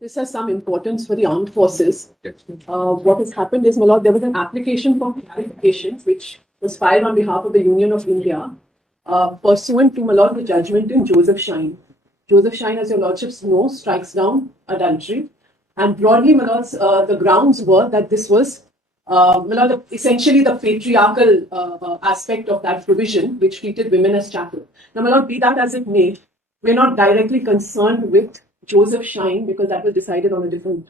This has some importance for the armed forces. Yes. What has happened is, my lord, there was an application for clarification which was filed on behalf of the Union of India, pursuant to, my lord, the judgment in Joseph Shine. Joseph Shine, as your lordships know, strikes down adultery. And broadly, my lords, the grounds were that this was, my lord, essentially the patriarchal aspect of that provision, which treated women as chattel. Now, my lord, be that as it may, we're not directly concerned with Joseph Shine because that was decided on a different.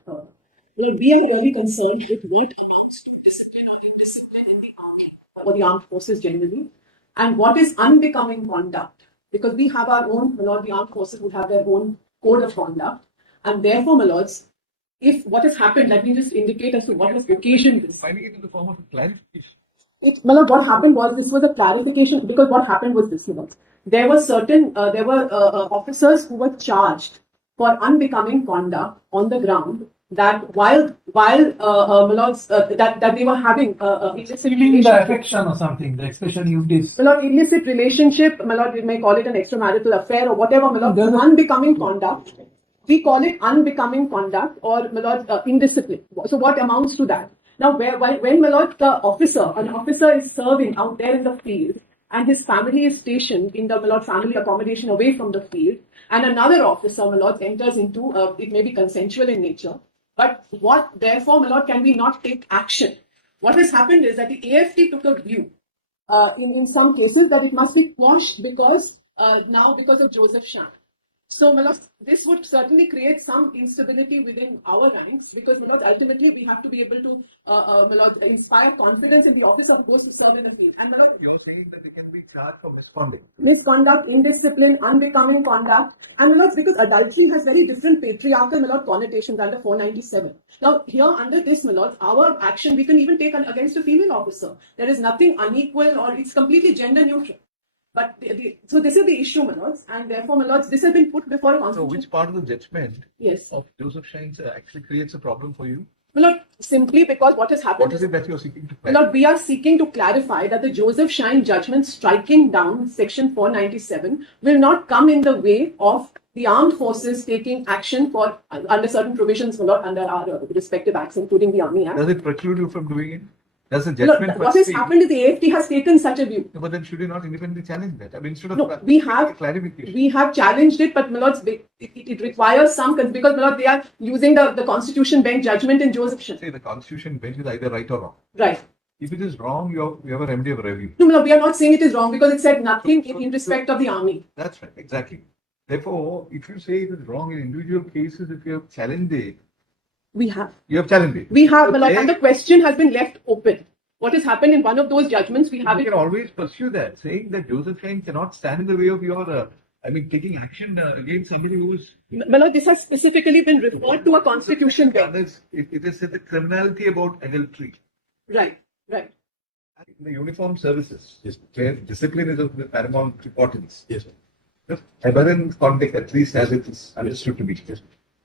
We are really concerned with what amounts to discipline or indiscipline in the army or the armed forces generally, and what is unbecoming conduct. Because we have our own, my lord, the armed forces would have their own code of conduct, and therefore, my lords, if what has happened, let me just indicate as to what has occasioned this. Finding it in the form of a clarification. My lord, what happened was this was a clarification because what happened was this, my lord. There were certain officers who were charged for unbecoming conduct on the ground that while my lords, that they were having illicit feeling the affection or something, the expression used is. My lord, illicit relationship, my lord, we may call it an extramarital affair or whatever, my lord, unbecoming conduct. We call it unbecoming conduct or, my lord, indiscipline. So what amounts to that? Now, when, my lord, an officer is serving out there in the field and his family is stationed in the, my lord, family accommodation away from the field, and another officer, my lord, enters into, it may be consensual in nature, but what, therefore, my lord, can we not take action? What has happened is that the AFT took a view, in some cases, that it must be quashed because, now because of Joseph Shine. So, my lord, this would certainly create some instability within our ranks because, my lord, ultimately we have to be able to, my lord, inspire confidence in the office of those who serve in the field. And, my lord, You're saying that they can be charged for misconduct. Misconduct, indiscipline, unbecoming conduct, and, my lord, because adultery has very different patriarchal, my lord, connotations under 497. Now, here under this, my lord, our action we can even take against a female officer. There is nothing unequal or it's completely gender neutral. But so this is the issue, my lords, and therefore, my lords, this has been put before a constitution. So which part of the judgment of Joseph Shine's actually creates a problem for you? My lord, simply because what has happened. What is it that you're seeking to clarify? My lord, we are seeking to clarify that the Joseph Shine judgment striking down section 497 will not come in the way of the armed forces taking action for under certain provisions, my lord, under our respective acts, including the Army Act. Does it preclude you from doing it? Does the judgment what has happened is the AFT has taken such a view. No, but then should you not independently challenge that? I mean, instead of we have clarification. We have challenged it, but my lords, it requires some because, my lord, they are using the Constitution bench judgment in Joseph Shine. Say the Constitution bench is either right or wrong. Right. If it is wrong, you have a remedy of review. No, we are not saying it is wrong because it said nothing in respect of the army. That's right, exactly. Therefore, if you say it is wrong in individual cases, if you have challenged it, we have. You have challenged it. We have, my lord, and the question has been left open. What has happened in one of those judgments, we have. You can always pursue that, saying that Joseph Shine cannot stand in the way of your, taking action against somebody who is. My lord, this has specifically been referred to a constitution bench. It is said the criminality about adultery. Right, right. In the uniformed services, where discipline is of the paramount importance. Yes. The aberrant conduct, at least as it is understood to be,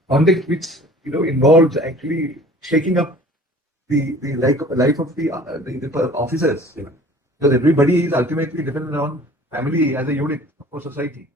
conduct which involves actually shaking up the life of the officers, because everybody is ultimately dependent on family as a unit for society.